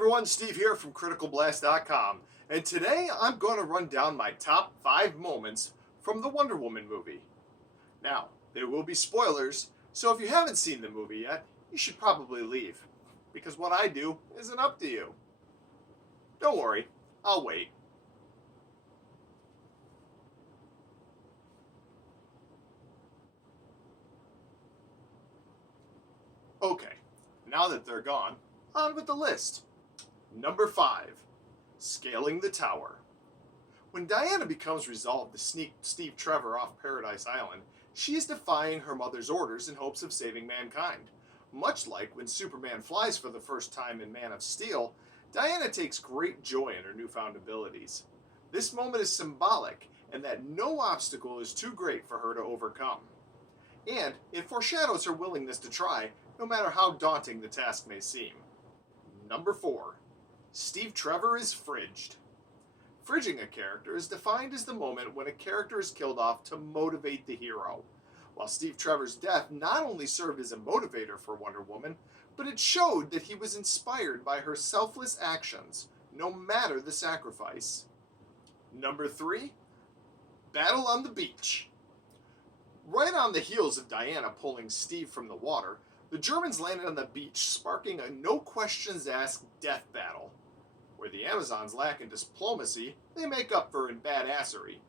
everyone, Steve here from CriticalBlast.com, and today I'm going to run down my top 5 moments from the Wonder Woman movie. Now, there will be spoilers, so if you haven't seen the movie yet, you should probably leave, because what I do isn't up to you. Don't worry, I'll wait. Okay, now that they're gone, on with the list. Number 5, Scaling the Tower. When Diana becomes resolved to sneak Steve Trevor off Paradise Island, she is defying her mother's orders in hopes of saving mankind. Much like when Superman flies for the first time in Man of Steel, Diana takes great joy in her newfound abilities. This moment is symbolic, and that no obstacle is too great for her to overcome. And it foreshadows her willingness to try, no matter how daunting the task may seem. Number 4, Steve Trevor is fridged. Fridging a character is defined as the moment when a character is killed off to motivate the hero. While Steve Trevor's death not only served as a motivator for Wonder Woman, but it showed that he was inspired by her selfless actions, no matter the sacrifice. Number 3, Battle on the Beach. Right on the heels of Diana pulling Steve from the water, the Germans landed on the beach, sparking a no-questions-asked death battle. Where the Amazons lack in diplomacy, they make up for in badassery.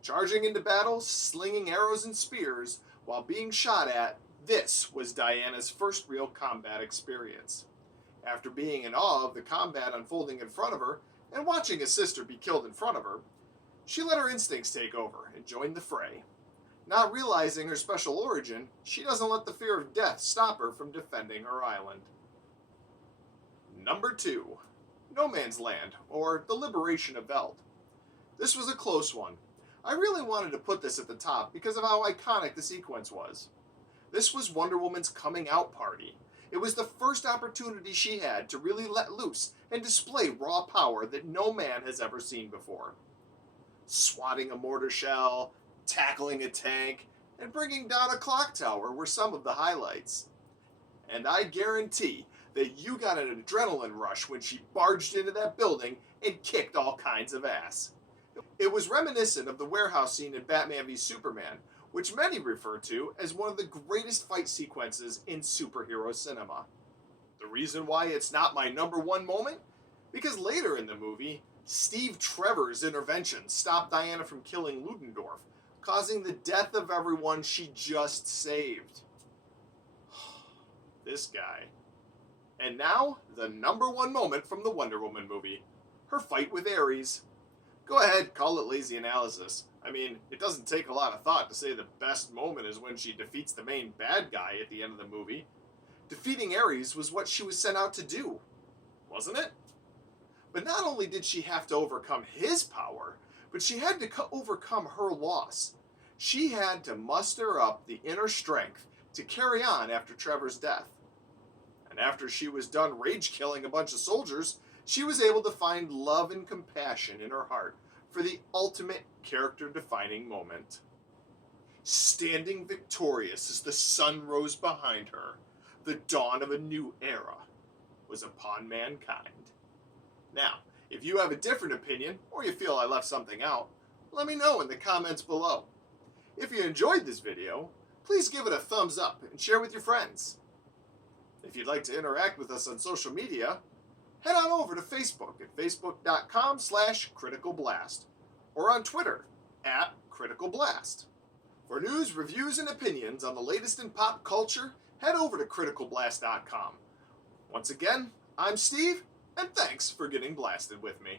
Charging into battle, slinging arrows and spears, while being shot at, this was Diana's first real combat experience. After being in awe of the combat unfolding in front of her, and watching a sister be killed in front of her, she let her instincts take over and joined the fray. Not realizing her special origin, she doesn't let the fear of death stop her from defending her island. Number 2, No Man's Land, or The Liberation of Veld. This was a close one. I really wanted to put this at the top because of how iconic the sequence was. This was Wonder Woman's coming out party. It was the first opportunity she had to really let loose and display raw power that no man has ever seen before. Swatting a mortar shell, tackling a tank, and bringing down a clock tower were some of the highlights. And I guarantee that you got an adrenaline rush when she barged into that building and kicked all kinds of ass. It was reminiscent of the warehouse scene in Batman v Superman, which many refer to as one of the greatest fight sequences in superhero cinema. The reason why it's not my number 1 moment? Because later in the movie, Steve Trevor's intervention stopped Diana from killing Ludendorff, causing the death of everyone she just saved. This guy. And now, the number 1 moment from the Wonder Woman movie. Her fight with Ares. Go ahead, call it lazy analysis. I mean, it doesn't take a lot of thought to say the best moment is when she defeats the main bad guy at the end of the movie. Defeating Ares was what she was sent out to do, wasn't it? But not only did she have to overcome his power, but she had to overcome her loss. She had to muster up the inner strength to carry on after Trevor's death. And after she was done rage-killing a bunch of soldiers, she was able to find love and compassion in her heart for the ultimate character-defining moment. Standing victorious as the sun rose behind her, the dawn of a new era was upon mankind. Now, if you have a different opinion, or you feel I left something out, let me know in the comments below. If you enjoyed this video, please give it a thumbs up and share with your friends. If you'd like to interact with us on social media, head on over to Facebook at facebook.com/criticalblast or on Twitter @criticalblast. For news, reviews, and opinions on the latest in pop culture, head over to criticalblast.com. Once again, I'm Steve, and thanks for getting blasted with me.